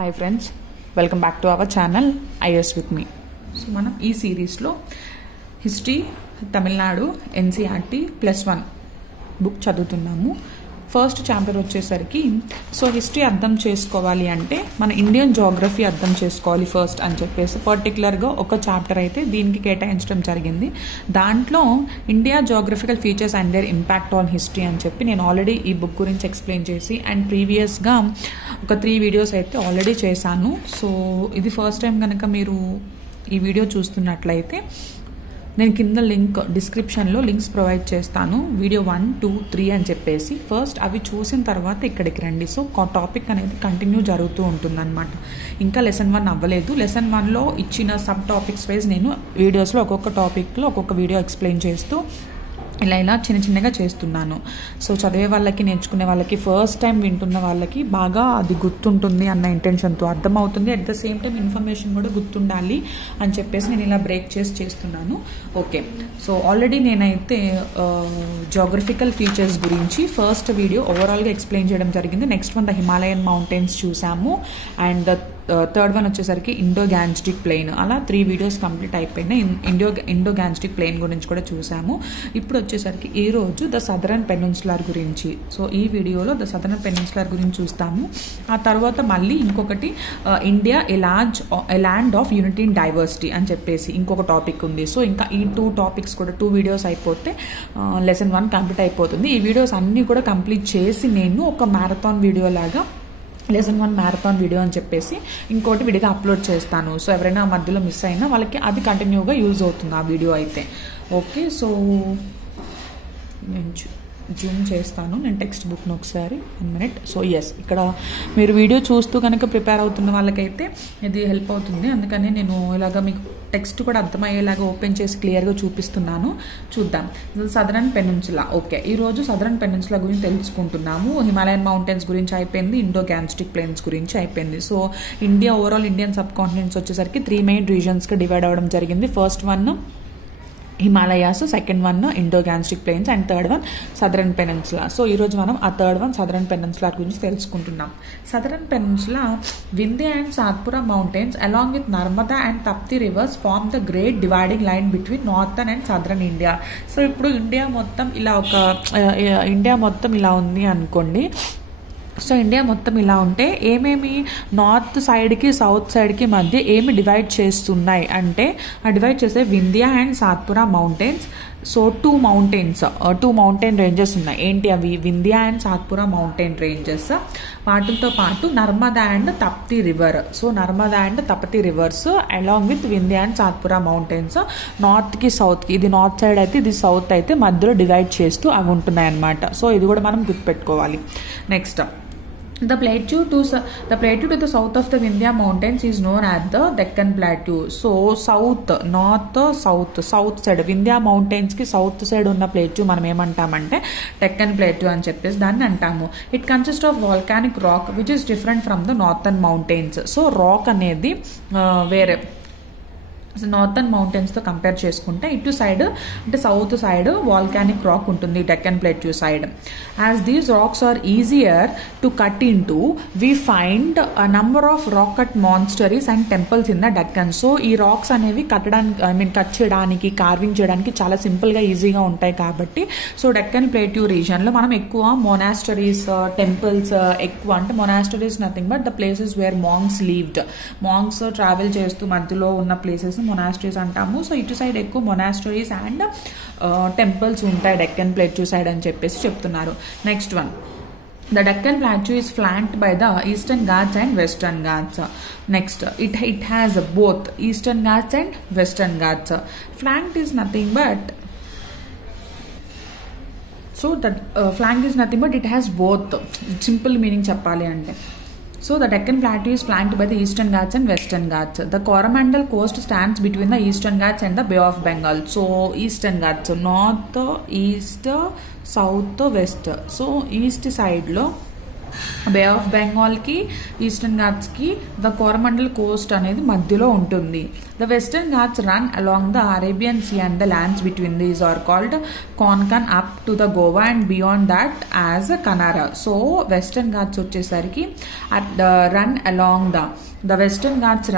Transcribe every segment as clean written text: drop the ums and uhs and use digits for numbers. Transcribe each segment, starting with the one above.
Hi friends, welcome back to our channel is with me. So మనం ఈ సిరీస్లో history Tamil Nadu NCERT +1 book చదువుతున్నాము. First chapter వచ్చేసరికి so history అర్థం చేసుకోవాలి అంటే మన ఇండియన్ జోగ్రఫీ అర్థం చేసుకోవాలి ఫస్ట్ అని చెప్పేసి పర్టికులర్గా ఒక చాప్టర్ అయితే దీనికి కేటాయించడం జరిగింది. దాంట్లో India geographical features and there impact on history అని చెప్పి నేను ఆల్రెడీ ఈ బుక్ గురించి ఎక్స్ప్లెయిన్ చేసి అండ్ ప్రీవియస్గా ఒక 3 వీడియోస్ అయితే ఆల్రెడీ చేశాను. సో ఇది ఫస్ట్ టైం కనుక మీరు ఈ వీడియో చూస్తున్నట్లయితే నేను కింద డిస్క్రిప్షన్లో లింక్స్ ప్రొవైడ్ చేస్తాను. వీడియో 1, 2, 3 అని చెప్పేసి ఫస్ట్ అవి చూసిన తర్వాత ఇక్కడికి రండి. సో టాపిక్ అనేది కంటిన్యూ జరుగుతూ ఉంటుందన్నమాట. ఇంకా లెసన్ 1 అవ్వలేదు. లెసన్ 1లో ఇచ్చిన సబ్ టాపిక్స్ వైజ్ నేను వీడియోస్లో ఒక్కొక్క టాపిక్లో ఒక్కొక్క వీడియో ఎక్స్ప్లెయిన్ చేస్తూ ఇలా చిన్నగా చేస్తున్నాను. సో చదివే వాళ్ళకి, నేర్చుకునే వాళ్ళకి, ఫస్ట్ టైం వింటున్న వాళ్ళకి బాగా అది గుర్తుంటుంది అన్న ఇంటెన్షన్తో అర్థమవుతుంది. At the same time information కూడా గుర్తుండాలి అని చెప్పేసి నేను ఇలా బ్రేక్ చేస్తున్నాను. ఓకే, సో ఆల్రెడీ నేనైతే జోగ్రఫికల్ ఫీచర్స్ గురించి ఫస్ట్ వీడియో ఓవరాల్గా ఎక్స్ప్లెయిన్ చేయడం జరిగింది. Next one the Himalayan mountains చూసాము అండ్ ద థర్డ్ వన్ వచ్చేసరికి ఇండో గ్యాంజెటిక్ ప్లెయిన్. అలా 3 వీడియోస్ కంప్లీట్ అయిపోయినాయి. ఇండో గ్యాంజెటిక్ ప్లెయిన్ గురించి కూడా చూసాము. ఇప్పుడు వచ్చేసరికి ఈ రోజు ద సదరన్ పెనిన్సులార్ గురించి. సో ఈ వీడియోలో ద సదరన్ పెనిన్సులార్ గురించి చూస్తాము. ఆ తర్వాత మళ్ళీ ఇంకొకటి India a land of unity and diversity అని చెప్పేసి ఇంకొక టాపిక్ ఉంది. సో ఇంకా ఈ 2 టాపిక్స్ కూడా 2 వీడియోస్ అయిపోతే లెసన్ 1 కంప్లీట్ అయిపోతుంది. ఈ వీడియోస్ అన్నీ కూడా కంప్లీట్ చేసి నేను ఒక మ్యారథాన్ వీడియో లాగా లెసన్ 1 మ్యారథాన్ వీడియో అని చెప్పేసి ఇంకోటి విడిగా అప్లోడ్ చేస్తాను. సో ఎవరైనా మధ్యలో మిస్ అయినా వాళ్ళకి అది కంటిన్యూగా యూజ్ అవుతుంది ఆ వీడియో అయితే. ఓకే, సో నేను జూమ్ చేస్తాను నేను టెక్స్ట్ బుక్ను ఒకసారి 1 మినిట్. సో ఎస్, ఇక్కడ మీరు వీడియో చూస్తూ కనుక ప్రిపేర్ అవుతున్న వాళ్ళకైతే ఇది హెల్ప్ అవుతుంది. అందుకని నేను ఇలాగ మీకు టెక్స్ట్ కూడా అర్థమయ్యేలాగా ఓపెన్ చేసి క్లియర్గా చూపిస్తున్నాను. చూద్దాం సదరన్ పెనిన్సులా. ఓకే, ఈరోజు సదరన్ పెనిన్సులా గురించి తెలుసుకుంటున్నాము. హిమాలయన్ మౌంటైన్స్ గురించి అయిపోయింది, ఇండో గ్యాంజెటిక్ ప్లెయిన్స్ గురించి అయిపోయింది. So India overall Indian subcontinents వచ్చేసరికి 3 మెయిన్ రీజన్స్గా డివైడ్ అవ్వడం జరిగింది. First one Himalayas, second one Indo gangetic plains and third one southern peninsula. So ఈరోజు మనం ఆ థర్డ్ వన్ సదరన్ పెనిన్సులా గురించి తెలుసుకుంటున్నాం. Southern peninsula Vindhya and Satpura mountains along with Narmada and Tapti rivers form the great dividing line between northern and southern India. So ఇప్పుడు India మొత్తం ఇలా ఉంది అనుకోండి. సో ఇండియా మొత్తం ఇలా ఉంటే ఏమేమి నార్త్ సైడ్కి సౌత్ సైడ్కి మధ్య ఏమి డివైడ్ చేస్తున్నాయి అంటే ఆ డివైడ్ చేసే Vindhya and Satpura mountains. So 2 mountain ranges ఉన్నాయి. ఏంటి అవి? Vindhya and Satpura mountain ranges. వాటితో పాటు Narmada and Tapti river. So Narmada and Tapati rivers along with Vindhya and Satpura mountains నార్త్కి సౌత్కి, ఇది నార్త్ సైడ్ అయితే ఇది సౌత్ అయితే మధ్యలో డివైడ్ చేస్తూ అవి ఉంటున్నాయి అన్నమాట. సో ఇది కూడా మనం గుర్తుపెట్టుకోవాలి. Next The plateau to the south of the Vindhya mountains is known as the Deccan Plateau. So south side Vindhya mountains ki south side unna plateau మనం ఏమంటామంటే Deccan Plateau అని చెప్పేసి దాన్ని అంటాము. It consists of volcanic rock which is different from the northern mountains. So rock అనేది వేరే northern మౌంటైన్స్తో compare చేసుకుంటే ఇటు సైడ్ అంటే సౌత్ సైడ్ వాల్కానిక్ రాక్ ఉంటుంది Deccan plateau side. As these rocks are easier to cut into we find number of rock cut monasteries and temples in the Deccan. So ఈ rocks అనేవి cut చేయడానికి, carving చేయడానికి చాలా సింపుల్గా ఈజీగా ఉంటాయి కాబట్టి సో డెక్కన్ ప్లేట్యూ రీజన్లో మనం ఎక్కువ మొనాస్టరీస్, టెంపుల్స్ ఎక్కువ అంటే monasteries nothing but the places where monks lived. Monks travel చేస్తూ మధ్యలో ఉన్న ప్లేసెస్ మొనాస్టరీస్ అంటాము. సో ఇటు సైడ్ ఎక్కువ మొనాస్టరీస్ అండ్ టెంపుల్స్ ఉంటాయి డెక్కన్ ప్లేట్యూ సైడ్ అని చెప్పేసి చెప్తున్నారు. Next one, the Deccan Plateau is flanked by the Eastern Ghats and Western Ghats. Next, it has both Eastern Ghats and Western Ghats. Flanked is nothing but flank is nothing but it has both. Simple meaning చెప్పాలి అంటే So the Deccan Plateau is flanked by the Eastern Ghats and Western Ghats. The Coromandel coast stands between the Eastern Ghats and the Bay of Bengal. So Eastern Ghats, north, east, south, west. So east side lo bay of బెంగాల్కి eastern ఘాట్స్కి the Coromandel coast అనేది మధ్యలో ఉంటుంది. The western Ghats run along the Arabian sea and the lands between these are called Konkan up to the Goa and beyond that as Kanara. So western Ghats వచ్చేసరికి run along the western Ghats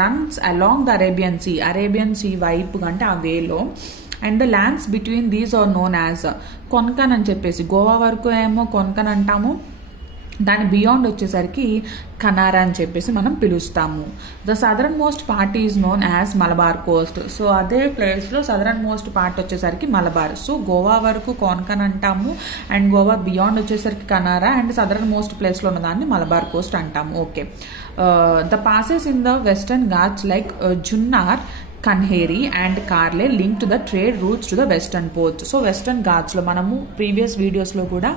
runs along the Arabian sea వైపు అంటే ఆ వేలో. And the lands between these are known as Konkan అని చెప్పేసి, గోవా వరకు ఏమో కొన్కన్ అంటాము, దాని బియాండ్ వచ్చేసరికి కనారా అని చెప్పేసి మనం పిలుస్తాము. The southern most part is known as Malabar coast. So అదే ప్లేస్లో సదరన్ మోస్ట్ పార్ట్ వచ్చేసరికి మలబార్. సో గోవా వరకు కోన్కన్ అంటాము అండ్ గోవా బియాండ్ వచ్చేసరికి కనారా అండ్ సదరన్ మోస్ట్ ప్లేస్లో ఉన్న దాన్ని మలబార్ కోస్ట్ అంటాము. Okay, the passes in the western Ghats like Junnar, Kanheri and Karle link to the trade routes to the western ports. So western ఘాట్స్లో మనము ప్రీవియస్ వీడియోస్లో కూడా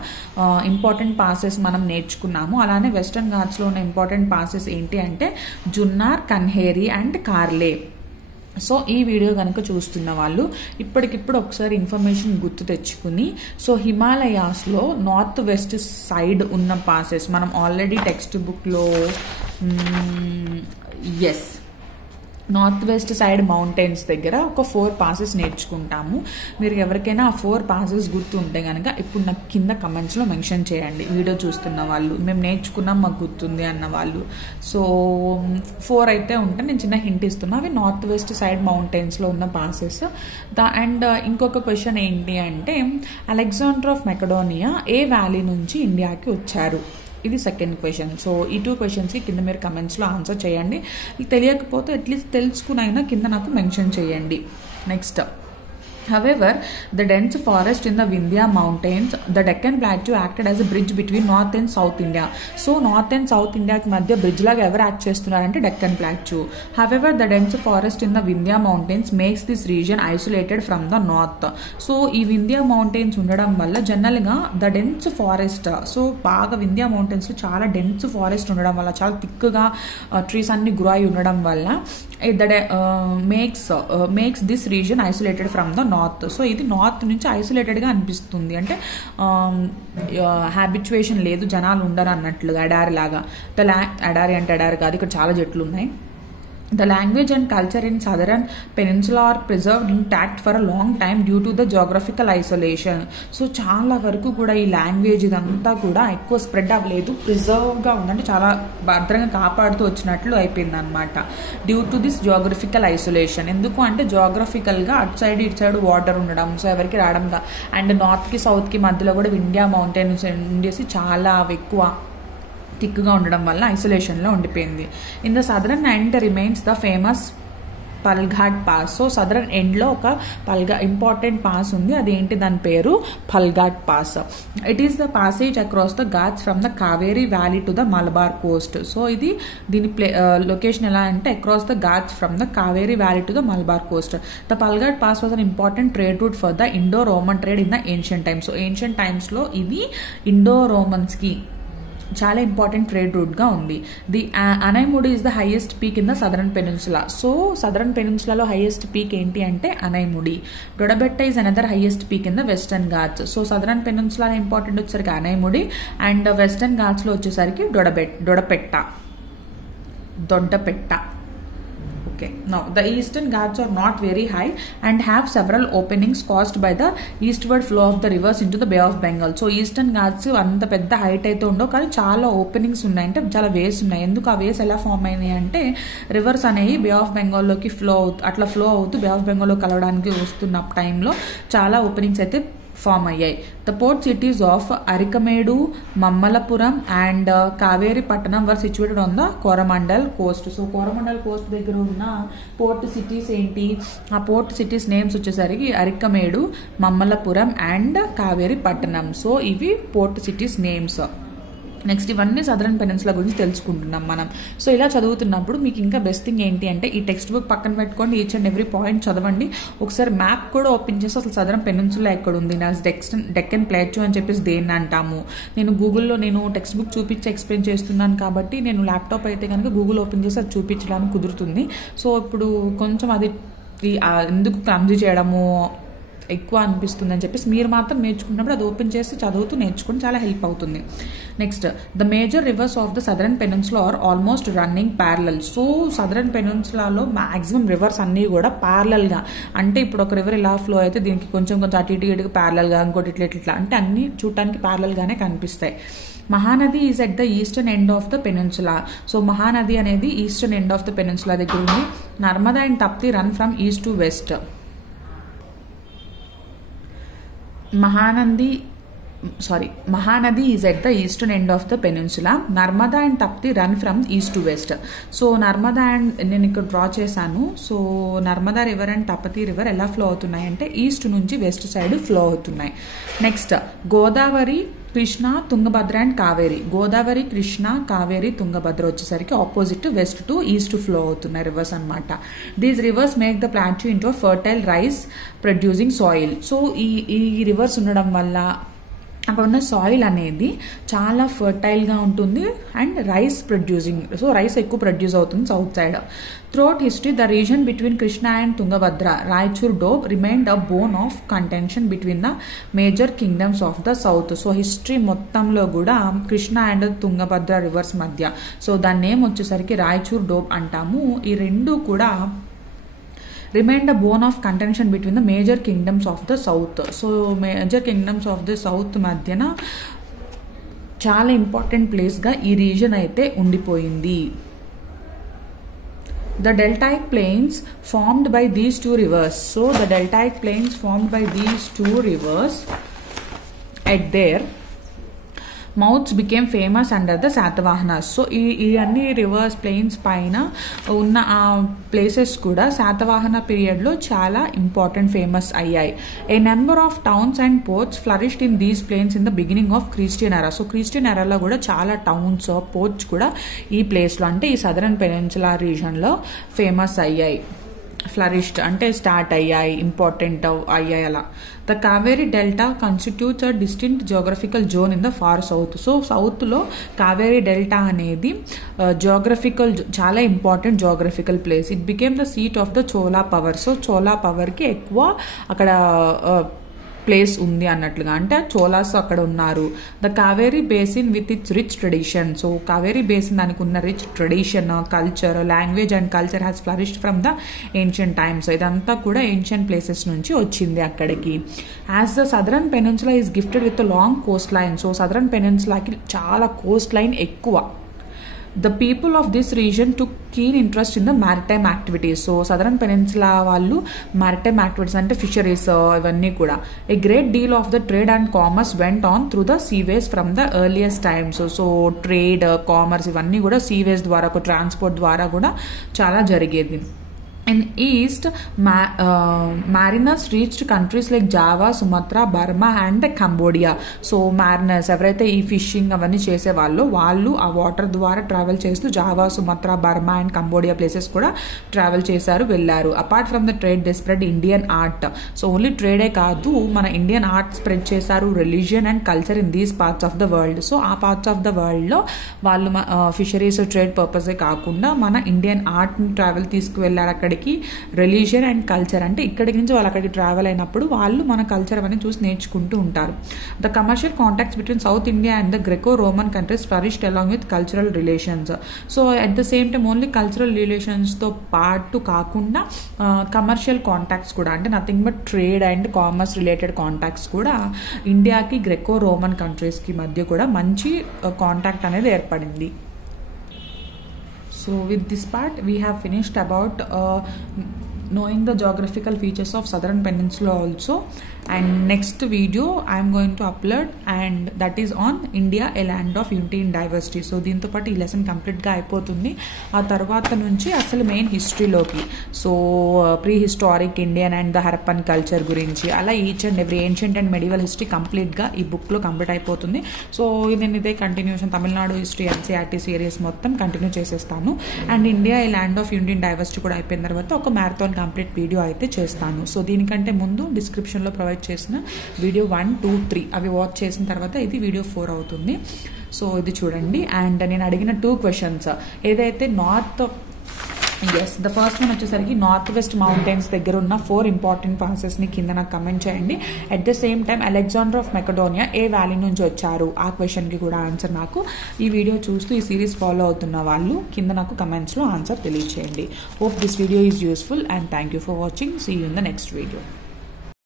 ఇంపార్టెంట్ పాసెస్ మనం నేర్చుకున్నాము. అలానే వెస్టర్న్ ఘాట్స్లో ఉన్న ఇంపార్టెంట్ పాసెస్ ఏంటి అంటే Junnar, Kanheri and Karle. So ఈ వీడియో కనుక చూస్తున్న వాళ్ళు ఇప్పటికిప్పుడు ఒకసారి ఇన్ఫర్మేషన్ గుర్తు తెచ్చుకుని, సో హిమాలయాస్లో నార్త్ వెస్ట్ సైడ్ ఉన్న పాసెస్ మనం ఆల్రెడీ టెక్స్ట్ బుక్లో నార్త్ వెస్ట్ సైడ్ మౌంటైన్స్ దగ్గర ఒక 4 పాసెస్ నేర్చుకుంటాము. మీరు ఎవరికైనా ఆ 4 పాసెస్ గుర్తు ఉంటే కనుక ఇప్పుడు నాకు కింద కమెంట్స్లో మెన్షన్ చేయండి, వీడియో చూస్తున్న వాళ్ళు, మేము నేర్చుకున్నాం మాకు గుర్తుంది అన్న వాళ్ళు. సో 4 అయితే ఉంటే నేను చిన్న హింట్ ఇస్తున్నా, అవి నార్త్ వెస్ట్ సైడ్ మౌంటైన్స్లో ఉన్న పాసెస్. అండ్ ఇంకొక క్వశ్చన్ ఏంటి అంటే అలెగ్జాండర్ ఆఫ్ మెకడోనియా ఏ వ్యాలీ నుంచి ఇండియాకి వచ్చారు? ఇది సెకండ్ క్వశ్చన్. సో ఈ 2 క్వశ్చన్స్కి కింద మీరు కమెంట్స్లో ఆన్సర్ చేయండి. తెలియకపోతే అట్లీస్ట్ తెలుసుకునైనా కింద నాకు మెన్షన్ చేయండి. Next, however, the dense forest in the Vindhya mountains, the Deccan Plateau acted as a bridge between North and South India. So North and South India కి మధ్య బ్రిడ్జ్ లాగా ఎవరు యాక్ట్ చేస్తున్నారంటే Deccan Plateau. However, the dense forest in the Vindhya mountains makes this region isolated from the north. So ఈ Vindhya mountains ఉండడం వల్ల జనరల్గా the dense forest, so బాగా వింధ్యా మౌంటైన్స్లో చాలా డెన్స్ ఫారెస్ట్ ఉండడం వల్ల, చాలా థిక్గా ట్రీస్ అన్ని గ్రో అయి ఉండడం వల్ల makes this reason isolated from the north. So ఇది నార్త్ నుంచి ఐసోలేటెడ్గా అనిపిస్తుంది, అంటే హ్యాబిచువేషన్ లేదు, జనాలు ఉండరు అన్నట్లుగా, ఎడారి లాగా. ఎడారి అంటే ఎడారి కాదు, ఇక్కడ చాలా చెట్లు ఉన్నాయి. The language and culture in southern peninsula are preserved intact for a long time due to the geographical isolation. So చాలా వరకు కూడా ఈ లాంగ్వేజ్ ఇదంతా కూడా ఎక్కువ స్ప్రెడ్ అవ్వలేదు, ప్రిజర్వ్గా ఉందంటే చాలా భద్రంగా కాపాడుతూ వచ్చినట్లు అయిపోయింది అనమాట, due to this geographical isolation. ఎందుకు అంటే జోగ్రఫికల్గా అటు సైడ్ ఇటు సైడ్ వాటర్ ఉండడం, సో ఎవరికి రావడం, అండ్ నార్త్కి సౌత్కి మధ్యలో కూడా వింధ్యా మౌంటైన్స్ ఉండేసి చాలా ఎక్కువ థిక్గా ఉండడం వల్ల ఐసోలేషన్లో ఉండిపోయింది. In the southern end remains the famous Palghat pass. So southern ఎండ్లో ఒక ఇంపార్టెంట్ పాస్ ఉంది, అదేంటి దాని పేరు Palghat pass. It is the passage across the Ghats from the Kaveri valley to the Malabar coast. So ఇది దీని లొకేషన్ ఎలా అంటే across the Ghats from the Kaveri valley to the Malabar coast. The Palghat pass was an important trade route for the Indo Roman trade in the ancient times. So ancient టైమ్స్లో ఇది Indo రోమన్స్కి చాలా important trade రూట్గా ఉంది. The Anaimudi is the highest peak in the southern peninsula. So southern పెనిన్సులాలో highest peak ఏంటి అంటే Anaimudi. Dodabetta is another highest peak in the western Ghats. So southern పెనిన్సులాలో ఇంపార్టెంట్ వచ్చేసరికి అనైముడి అండ్ వెస్టర్న్ ఘాట్స్లో వచ్చేసరికి దొడ్డపెట్ట. Okay, now the eastern ghats are not very high and have several openings caused by the eastward flow of the rivers into the Bay of Bengal. So eastern ghats అంత పెద్ద height అయితే ఉండవు, కానీ చాలా openings ఉన్నాయి, అంటే చాలా వేస్ ఉన్నాయి. ఎందుకు ఆ వేస్ ఎలా ఫామ్ అయినాయి అంటే రివర్స్ అనేవి బే ఆఫ్ బెంగాల్లోకి ఫ్లో అవుతూ బే ఆఫ్ బెంగాల్లో కలవడానికి వస్తున్న టైంలో చాలా ఓపెనింగ్స్ అయితే ఫామ్ అయ్యాయి. The port cities of Arikamedu, Mamallapuram and Kaveripattanam were situated on the Coromandel coast. So Coromandel coast దగ్గర ఉన్న పోర్ట్ సిటీస్ ఏంటి, ఆ పోర్ట్ సిటీస్ నేమ్స్ వచ్చేసరికి అరికమేడు, మమ్మలపురం అండ్ కావేరి పట్టణం. సో ఇవి పోర్ట్ సిటీస్ నేమ్స్. నెక్స్ట్ ఇవన్నీ సదరన్ పెనిన్సులా గురించి తెలుసుకుంటున్నాం మనం. సో ఇలా చదువుతున్నప్పుడు మీకు ఇంకా బెస్ట్ థింగ్ ఏంటి అంటే ఈ టెక్స్ట్ బుక్ పక్కన పెట్టుకోండి, ఈచ్ అండ్ ఎవ్రీ పాయింట్ చదవండి. ఒకసారి మ్యాప్ కూడా ఓపెన్ చేసి అసలు సదరన్ పెనిన్సులా ఎక్కడ ఉంది, నా డెక్కన్ ప్లేట్యూ అని చెప్పేసి దేన్ని అంటాము. నేను గూగుల్లో టెక్స్ట్ బుక్ చూపించి ఎక్స్ప్లెయిన్ చేస్తున్నాను కాబట్టి నేను ల్యాప్టాప్ అయితే కనుక గూగుల్ ఓపెన్ చేసి అది చూపించడానికి కుదురుతుంది. సో ఇప్పుడు కొంచెం అది ఎందుకు క్లమ్జీ చేయడము ఎక్కువ అనిపిస్తుంది అని చెప్పేసి మీరు మాత్రం నేర్చుకున్నప్పుడు అది ఓపెన్ చేసి చదువుతూ నేర్చుకుని చాలా హెల్ప్ అవుతుంది. Next the major rivers of the southern peninsula are almost running parallel. So southern పెనిన్సులాలో మాక్సిమం రివర్స్ అన్నీ కూడా ప్యారలల్గా, అంటే ఇప్పుడు ఒక రివర్ ఇలా ఫ్లో అయితే దీనికి కొంచెం అటు ఇటుగా ప్యారలల్గా, ఇంకోటి ఇట్లా అంటే అన్ని చూడటానికి ప్యారలల్గానే కనిపిస్తాయి. Mahanadi is at the eastern end of the peninsula. So Mahanadi అనేది eastern end of the peninsula దగ్గర ఉంది. Narmada and Tapti run from east to west. Mahanadi is at the eastern end of the peninsula. Narmada and Tapti run from east to west. So Narmada and నేను ఇక్కడ draw చేశాను. So Narmada river and Tapati river ఎలా flow అవుతున్నాయి అంటే east నుంచి west side flow అవుతున్నాయి. Next Godavari, Krishna, Tungabhadra and Kaveri. Godavari, Krishna, Kaveri, Tungabhadra వచ్చేసరికి opposite west to east flow అవుతున్నాయి రివర్స్ అనమాట. These rivers make the plateau into fertile rice producing soil. So ఈ రివర్స్ ఉండడం వల్ల అక్కడ ఉన్న సాయిల్ అనేది చాలా ఫర్టైల్గా ఉంటుంది and rice producing. So rice ఎక్కువ ప్రొడ్యూస్ అవుతుంది south side. Throughout history the reason between Krishna and Tungabhadra, Raichur doab remained a bone of contention between the major kingdoms of the south. So history మొత్తంలో కూడా కృష్ణ అండ్ తుంగభద్ర రివర్స్ మధ్య, so దాని name వచ్చేసరికి రాయచూర్ డోబ్ అంటాము. ఈ రెండు కూడా remained a bone of contention between the major kingdoms of the south. So major kingdoms of the south మధ్యన చాలా ఇంపార్టెంట్ ప్లేస్గా ఈ రీజన్ అయితే ఉండిపోయింది. The deltaic plains formed by these two rivers. So the deltaic plains formed by these two rivers at their mouths became famous under the Satavahanas. So ఈ అన్ని reverse plains పైన ఉన్న ఆ ప్లేసెస్ కూడా శాతవాహన పీరియడ్లో చాలా ఇంపార్టెంట్ ఫేమస్ అయ్యాయి. A number of towns and ports flourished in these plains in the beginning of Christian era. So Christian ఎరాలో కూడా చాలా టౌన్స్, పోర్ట్స్ కూడా ఈ ప్లేస్లో అంటే ఈ సదరన్ పెనిన్సులా రీజన్లో ఫేమస్ అయ్యాయి. ఫ్లరిష్డ్ అంటే స్టార్ట్ అయ్యాయి, ఇంపార్టెంట్ అయ్యాయి అలా. The Kaveri delta constitutes a distinct geographical zone in the far south. So సౌత్లో కావేరీ డెల్టా అనేది జియోగ్రఫికల్ చాలా important geographical place. It became the seat of the Chola power. So Chola పవర్కి ఎక్కువ అక్కడ ప్లేస్ ఉంది అన్నట్లుగా, అంటే చోలాస్ అక్కడ ఉన్నారు. The Kaveri basin with its rich tradition. So Kaveri basin దానికి ఉన్న rich tradition, culture, language and culture has flourished from the ancient times. ఇదంతా కూడా ఏన్షియంట్ ప్లేసెస్ నుంచి వచ్చింది అక్కడికి. As the southern peninsula is gifted with long coast line. So southern పెనిన్సులాకి చాలా coast line ఎక్కువ. The people of this region took keen interest in the maritime activities. So southern peninsula వాళ్ళు maritime activities అంటే fisheries ఇవన్నీ కూడా. A great deal of the trade and commerce went on through the seaways from the earliest times. So trade, commerce ఇవన్నీ కూడా seaways ద్వారా, transport ద్వారా కూడా చాలా జరిగేది. In east, mariners reached countries like Java, Sumatra, Burma and Cambodia. So mariners ఎవరైతే ఈ fishing అవన్నీ చేసేవాళ్ళు వాళ్ళు ఆ వాటర్ ద్వారా ట్రావెల్ చేస్తూ Java, Sumatra, Burma and Cambodia places కూడా ట్రావెల్ చేశారు, వెళ్ళారు. Apart from the trade they spread Indian art. So only ట్రేడే కాదు, మన ఇండియన్ ఆర్ట్ స్ప్రెడ్ చేశారు, religion and culture in these parts of the world. So ఆ parts of the వరల్డ్లో వాళ్ళు ఫిషరీస్, ట్రేడ్ పర్పసే కాకుండా మన ఇండియన్ ఆర్ట్ని ట్రావెల్ తీసుకువెళ్ళారు అక్కడికి. రిలీజియన్ అండ్ కల్చర్ అంటే ఇక్కడి నుంచి వాళ్ళు అక్కడికి ట్రావెల్ అయినప్పుడు వాళ్ళు మన కల్చర్ అవన్నీ చూసి నేర్చుకుంటూ ఉంటారు. The commercial contacts between south India and the Greco Roman countries flourished along with cultural relations. So at the same time only cultural రిలేషన్స్తో పాటు కాకుండా కమర్షియల్ కాంటాక్ట్స్ కూడా, అంటే nothing but trade and commerce related contacts కూడా ఇండియాకి Graeco Roman కంట్రీస్కి మధ్య కూడా మంచి కాంటాక్ట్ అనేది ఏర్పడింది. So with this part we have finished about knowing the geographical features of southern peninsula also, and next video I am going to upload and that is on India, a land of unity in diversity. So దీంతో పాటు ఈ lesson కంప్లీట్గా అయిపోతుంది. ఆ తర్వాత నుంచి అసలు main హిస్టరీలోకి, so pre historic Indian and the Harappan culture గురించి అలా each and every ancient and medieval history కంప్లీట్గా ఈ బుక్లో కంప్లీట్ అయిపోతుంది. సో నేను ఇదే continuation Tamil Nadu history NCERT series మొత్తం కంటిన్యూ చేసేస్తాను. And India, a land of unity in diversity కూడా అయిపోయిన తర్వాత ఒక మ్యారథాన్ కంప్లీట్ వీడియో అయితే చేస్తాను. సో దీనికంటే ముందు డిస్క్రిప్షన్లో ప్రొవైడ్ చేసిన వీడియో 1, 2, 3 అవి వాచ్ చేసిన తర్వాత ఇది వీడియో 4 అవుతుంది. సో ఇది చూడండి. అండ్ నేను అడిగిన 2 క్వశ్చన్స్, ఏదైతే ఎస్, ద ఫస్ట్ వన్ వచ్చేసరికి నార్త్ వెస్ట్ మౌంటైన్స్ దగ్గర ఉన్న 4 ఇంపార్టెంట్ పాసెస్ని కింద నాకు కమెంట్ చేయండి. At the same time Alexander of Macedonia ఏ వ్యాలీ నుంచి వచ్చారు, ఆ క్వశ్చన్కి కూడా ఆన్సర్ నాకు ఈ వీడియో చూస్తూ ఈ సిరీస్ ఫాలో అవుతున్న వాళ్ళు కింద నాకు కమెంట్స్లో ఆన్సర్ తెలియచేయండి. Hope this video is useful and thank you for watching. See you in the next video.